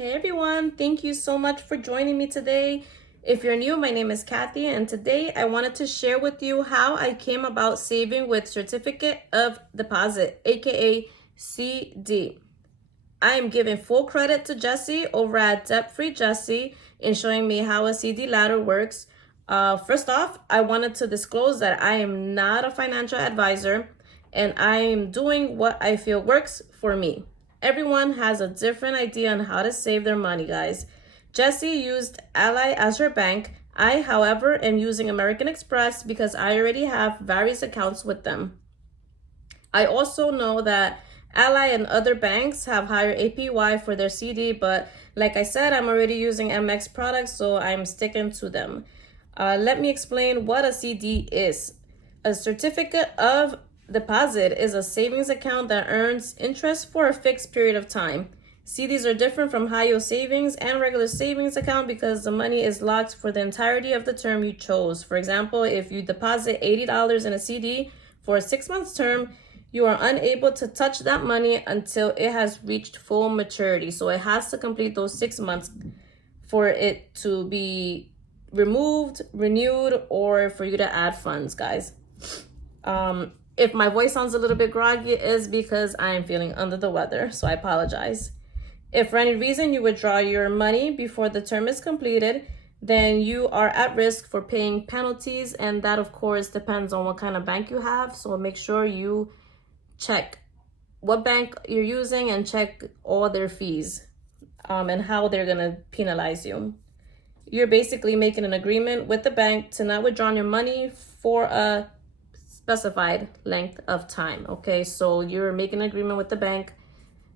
Hey everyone, thank you so much for joining me today. If you're new, my name is Kathy, and today I wanted to share with you how I came about saving with Certificate of Deposit, aka CD. I am giving full credit to Jessie over at DebtfreeJessie in showing me how a CD ladder works. First off, I wanted to disclose that I am not a financial advisor and I am doing what I feel works for me. Everyone has a different idea on how to save their money, guys. Jessie used Ally as her bank. I, however, am using American Express because I already have various accounts with them. I also know that Ally and other banks have higher APY for their CD, but like I said, I'm already using MX products, so I'm sticking to them. Let me explain what a CD is. A certificate of deposit is a savings account that earns interest for a fixed period of time. CDs are different from high yield savings and regular savings account because the money is locked for the entirety of the term you chose. For example, if you deposit $80 in a CD for a 6-month term, you are unable to touch that money until it has reached full maturity. So it has to complete those 6 months for it to be removed, renewed, or for you to add funds, guys. If my voice sounds a little bit groggy, it is because I am feeling under the weather, so I apologize. If for any reason you withdraw your money before the term is completed, then you are at risk for paying penalties, and that of course depends on what kind of bank you have. So make sure you check what bank you're using and check all their fees and how they're gonna penalize you. You're basically making an agreement with the bank to not withdraw your money for a specified length of time. Okay, so you're making an agreement with the bank.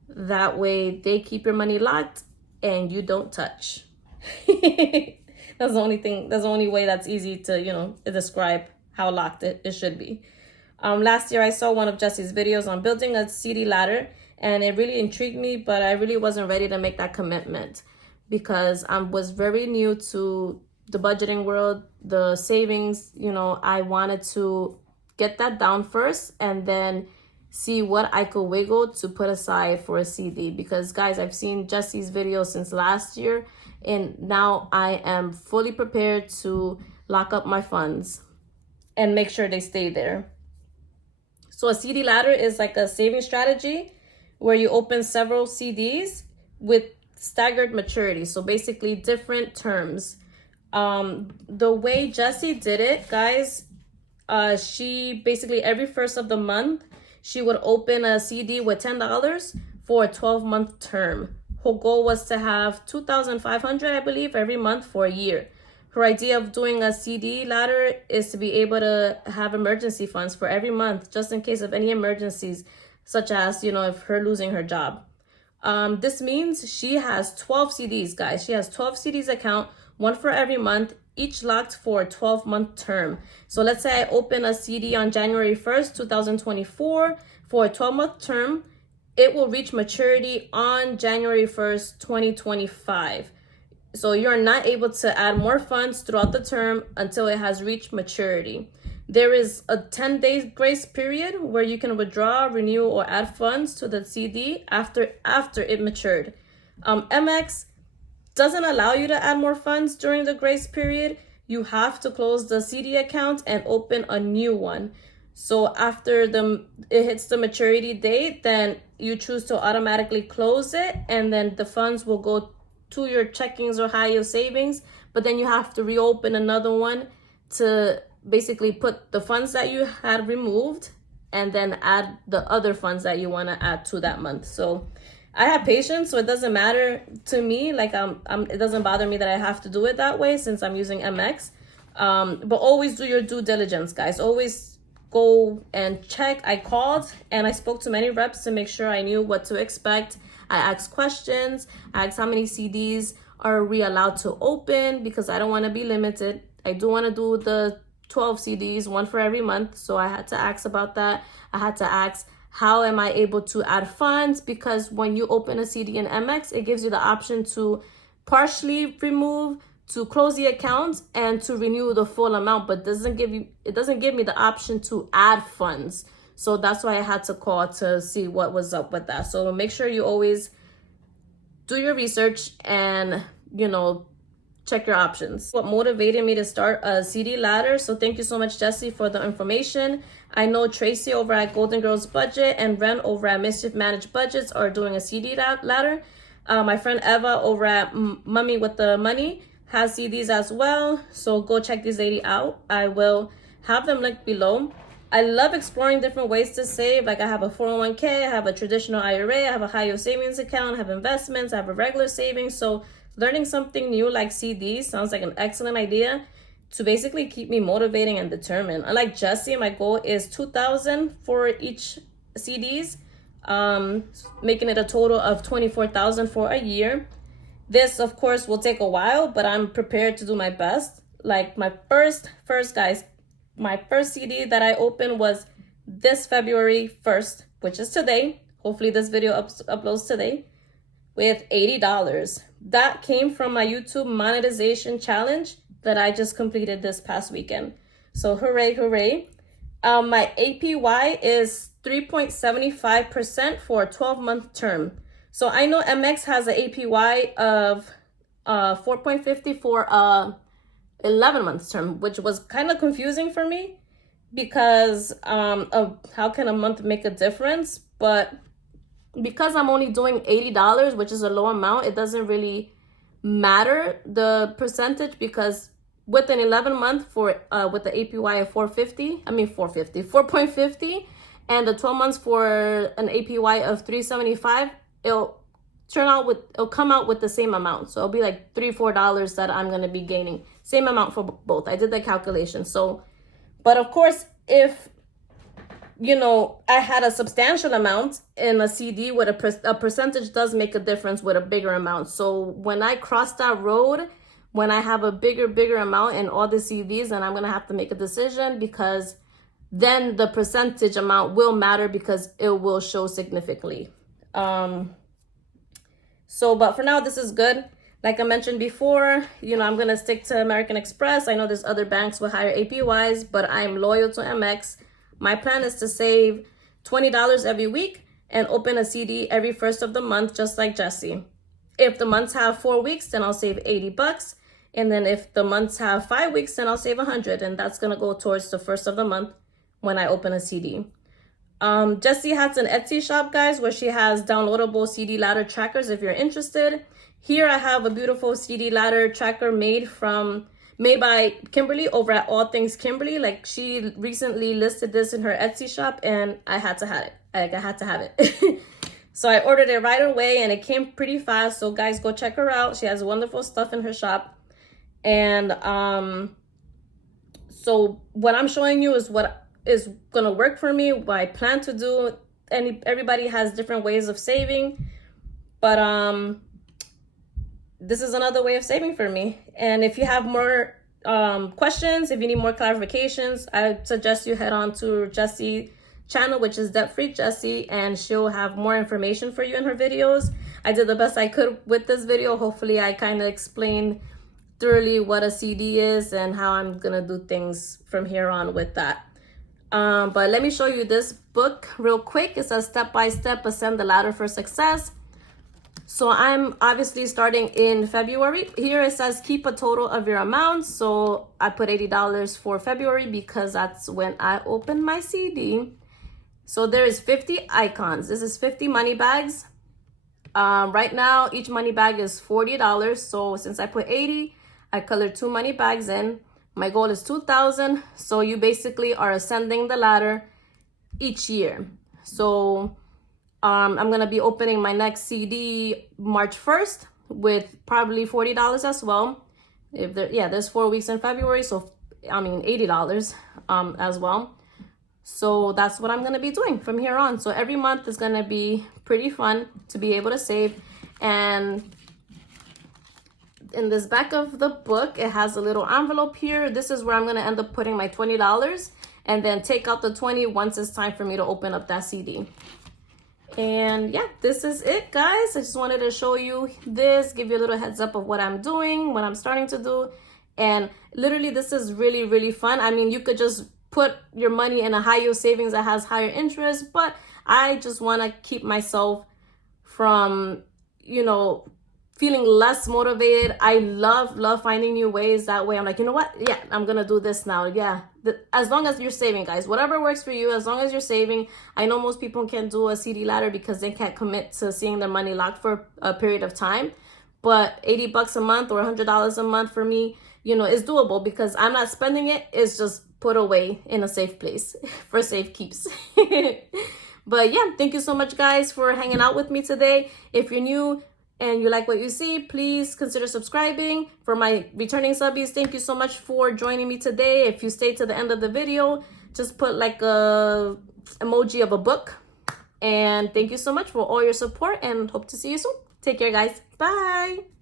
That way they keep your money locked and you don't touch. That's the only way that's easy to, describe how locked it should be. Last year I saw one of Jessie's videos on building a CD ladder and it really intrigued me, but I really wasn't ready to make that commitment because I was very new to the budgeting world, the savings. I wanted to get that down first and then see what I could wiggle to put aside for a CD. Because guys, I've seen Jessie's videos since last year and now I am fully prepared to lock up my funds and make sure they stay there. So a CD ladder is like a saving strategy where you open several CDs with staggered maturity. So basically different terms. The way Jessie did it, guys, she basically every first of the month, she would open a CD with $10 for a 12-month term. Her goal was to have $2,500, I believe, every month for a year. Her idea of doing a CD ladder is to be able to have emergency funds for every month, just in case of any emergencies, such as, if her losing her job. This means she has 12 CDs, guys. She has 12 CDs account, one for every month, each locked for a 12-month term. So let's say I open a CD on January 1st, 2024 for a 12-month term. It will reach maturity on January 1st, 2025. So you're not able to add more funds throughout the term until it has reached maturity. There is a 10-day grace period where you can withdraw, renew, or add funds to the CD after it matured. MX doesn't allow you to add more funds during the grace period. You have to close the CD account and open a new one. So after it hits the maturity date, then you choose to automatically close it, and then the funds will go to your checkings or high yield savings. But then you have to reopen another one to basically put the funds that you had removed and then add the other funds that you want to add to that month. So I have patience, so it doesn't matter to me. Like it doesn't bother me that I have to do it that way since I'm using MX. But always do your due diligence, guys. Always go and check. I called and I spoke to many reps to make sure I knew what to expect. I asked questions. I asked how many CDs are we allowed to open because I don't want to be limited. I do want to do the 12 CDs, one for every month. So I had to ask about that. I had to ask, how am I able to add funds? Because when you open a CD in MX, it gives you the option to partially remove, to close the account, and to renew the full amount, but it doesn't give me the option to add funds. So that's why I had to call to see what was up with that. So make sure you always do your research and, you know, check your options. What motivated me to start a CD ladder. So thank you so much, Jessie, for the information. I know Tracy over at Golden Girls Budget and Ren over at Mischief Managed Budgets are doing a CD ladder. My friend Eva over at Mummy with the Money has CDs as well. So go check these ladies out. I will have them linked below. I love exploring different ways to save. Like I have a 401k, I have a traditional IRA, I have a high yield savings account, I have investments, I have a regular savings. So learning something new like CDs sounds like an excellent idea to basically keep me motivating and determined. Unlike Jessie, my goal is $2,000 for each CDs, making it a total of $24,000 for a year. This, of course, will take a while, but I'm prepared to do my best. Like my first guys, my first CD that I opened was this February 1st, which is today. Hopefully this video uploads today, with $80. That came from my YouTube monetization challenge that I just completed this past weekend. So hooray, hooray. My APY is 3.75% for a 12-month term. So I know MX has an APY of 4.50 for a 11 months term, which was kind of confusing for me because of how can a month make a difference. But because I'm only doing $80, which is a low amount, it doesn't really matter the percentage, because with an 11 month for with the APY of 4.50 and the 12 months for an APY of 375, it'll come out with the same amount. So it'll be like $3-4 that I'm going to be gaining, same amount for both. I did the calculation. So, but of course, if you know, I had a substantial amount in a CD with a percentage does make a difference with a bigger amount. So when I cross that road, when I have a bigger amount in all the CDs, then I'm going to have to make a decision, because then the percentage amount will matter because it will show significantly. But for now, this is good. Like I mentioned before, you know, I'm going to stick to American Express. I know there's other banks with higher APYs, but I'm loyal to MX. My plan is to save $20 every week and open a CD every first of the month, just like Jessie. If the months have 4 weeks, then I'll save $80. And then if the months have 5 weeks, then I'll save $100. And that's going to go towards the first of the month when I open a CD. Jessie has an Etsy shop, guys, where she has downloadable CD ladder trackers if you're interested. Here I have a beautiful CD ladder tracker made by Kimberly over at All Things Kimberly. Like, she recently listed this in her Etsy shop and I had to have it. I had to have it. So I ordered it right away and it came pretty fast. So guys, go check her out. She has wonderful stuff in her shop. And so what I'm showing you is what is gonna work for me, what I plan to do. Everybody has different ways of saving, but this is another way of saving for me. And if you have more questions, if you need more clarifications, I suggest you head on to Jessie's channel, which is DebtfreeJessie, and she'll have more information for you in her videos. I did the best I could with this video. Hopefully I kind of explained thoroughly what a CD is and how I'm gonna do things from here on with that. But let me show you this book real quick. It says Step by Step Ascend the Ladder for Success. So I'm obviously starting in February. Here it says keep a total of your amount. So I put $80 for February because that's when I opened my CD. So there is 50 icons. This is 50 money bags. Right now, each money bag is $40. So since I put 80, I colored 2 money bags in. My goal is 2,000. So you basically are ascending the ladder each year. So I'm going to be opening my next CD March 1st with probably $40 as well. There's 4 weeks in February. So, $80 as well. So that's what I'm going to be doing from here on. So every month is going to be pretty fun to be able to save. And in this back of the book, it has a little envelope here. This is where I'm going to end up putting my $20 and then take out the 20 once it's time for me to open up that CD. And yeah, this is it, guys. I just wanted to show you this, give you a little heads up of what I'm doing, what I'm starting to do. And literally, this is really, really fun. I mean, you could just put your money in a high yield savings that has higher interest, but I just want to keep myself from, feeling less motivated. I love finding new ways. That way I'm like, you know what? Yeah, I'm gonna do this now. Yeah, as long as you're saving, guys, whatever works for you, as long as you're saving. I know most people can't do a CD ladder because they can't commit to seeing their money locked for a period of time, but $80 a month or $100 a month for me, you know, is doable because I'm not spending it. It's just put away in a safe place for safe keeps. But yeah, thank you so much, guys, for hanging out with me today. If you're new and you like what you see, please consider subscribing. For my returning subbies, thank you so much for joining me today. If you stayed to the end of the video, just put like a emoji of a book. And thank you so much for all your support and hope to see you soon. Take care, guys. Bye.